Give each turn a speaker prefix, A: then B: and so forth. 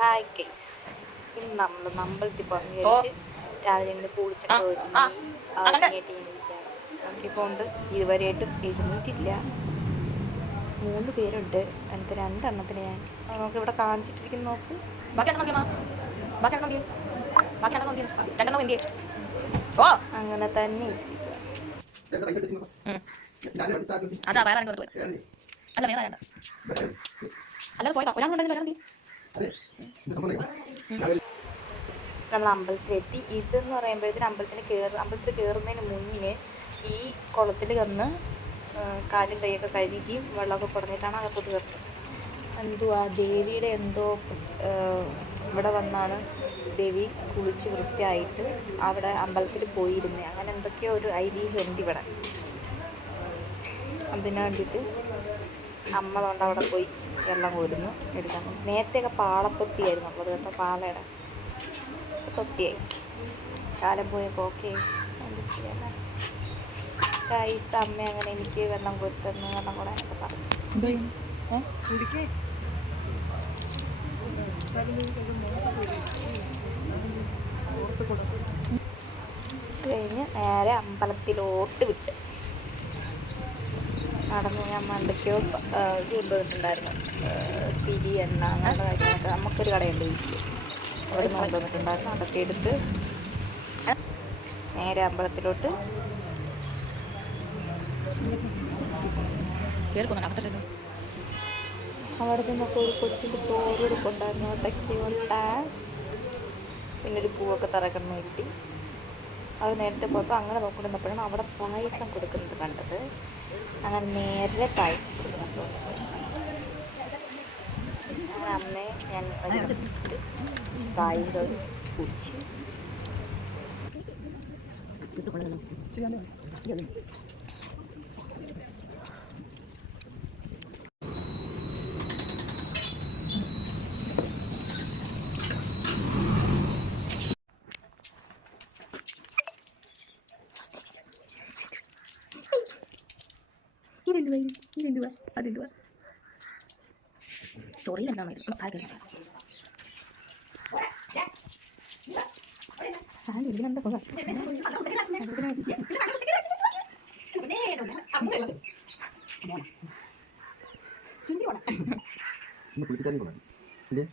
A: Hi case ഇന്ന് നമ്മൾ അമ്പലത്തിൽ പോകാൻ വിചാരിച്ച് രാവിലെ ഇന്ന് കുളിച്ചൊക്കെ ഇരിക്കുകയാണ്. ഇതുവരെയായിട്ടും എഴുന്നേറ്റില്ല മൂന്ന് പേരുണ്ട്. അതിനകത്ത് രണ്ടെണ്ണത്തിന് ഞാൻ നമുക്ക് ഇവിടെ കാണിച്ചിട്ടിരിക്കുന്ന നോക്ക്. അങ്ങനെ തന്നെ
B: അല്ല വേറെ. അല്ല വേറെ പോയതാ. ഒരാൾ ഉണ്ടെങ്കിൽ ഒരാൾ
A: നമ്മൾ അമ്പലത്തിലെത്തി. ഇതെന്ന് പറയുമ്പോഴത്തേന് അമ്പലത്തിന് കയറി അമ്പലത്തിൽ കയറുന്നതിന് മുന്നേ ഈ കുളത്തിൽ കന്ന് കാലും കൈയൊക്കെ കഴുകി വെള്ളമൊക്കെ കുറഞ്ഞിട്ടാണ് അകത്തോട്ട് കയറുന്നത്. എന്തുവാ ദേവിയുടെ എന്തോ ഇവിടെ വന്നാണ് ദേവി കുളിച്ച് വൃത്തിയായിട്ട് അവിടെ അമ്പലത്തിൽ പോയിരുന്നേ. അങ്ങനെ എന്തൊക്കെയോ ഒരു ഐതിഹ്യം ഉണ്ട് ഇവിടെ. അതിനു വേണ്ടിയിട്ട് അമ്മ തൊണ്ട് അവിടെ പോയി വെള്ളം കോരുന്നു. എടുക്കാൻ നേരത്തെയൊക്കെ പാളത്തൊട്ടിയായിരുന്നു. അപ്പോൾ കേട്ടോ പാളയുടെ തൊട്ടിയായി. കാലം പോയപ്പോൾ ഓക്കെ. ഗൈസ് അമ്മ അങ്ങനെ എനിക്ക് വെള്ളം കൊരുത്തെന്ന്. വെള്ളം കൂടാനൊക്കെ പറഞ്ഞു? കഴിഞ്ഞ് നേരെ അമ്പലത്തിലോട്ട് വിട്ട്. നടന്ന് ഞാൻ മണ്ടയ്ക്കോ ഇത് കൊണ്ടുവന്നിട്ടുണ്ടായിരുന്നു പിരി എണ്ണ അങ്ങനെയുള്ള കാര്യങ്ങളൊക്കെ. നമുക്കൊരു കടയുണ്ട് വീട്ടിൽ അവിടെ നിന്ന് കൊണ്ടുവന്നിട്ടുണ്ടായിരുന്നു അതൊക്കെ എടുത്ത് നേരെ അമ്പലത്തിലോട്ട്. അവിടെ നിന്നൊക്കെ ഒരു കൊച്ചിന്റെ ചോറ് എടുക്കുന്നുണ്ടായിരുന്നു അതൊക്കെ പിന്നെ ഒരു പൂവൊക്കെ തറക്കണം കിട്ടി അത് നേരത്തെ പോയപ്പോൾ അങ്ങനെ നോക്കിയിരുന്നപ്പോഴാണ് അവിടെ പായസം കൊടുക്കുന്നത് കണ്ടത്. അങ്ങനെ നേരെ പായസം കൊടുക്കുന്നത് അങ്ങനെ അമ്മയെ ഞാൻ പായസം കുടിച്ച്.
B: ഇതെന്തുവാ ഇതെന്തുവാ അതെന്തുവാ ചോറിയിൽ എന്താ മതി കാൽ കഴിഞ്ഞ
A: ഇതിനെന്താ കൊള്ളാം
C: കുളിപ്പിച്ചാലും കൊള്ളാം ഇല്ലേ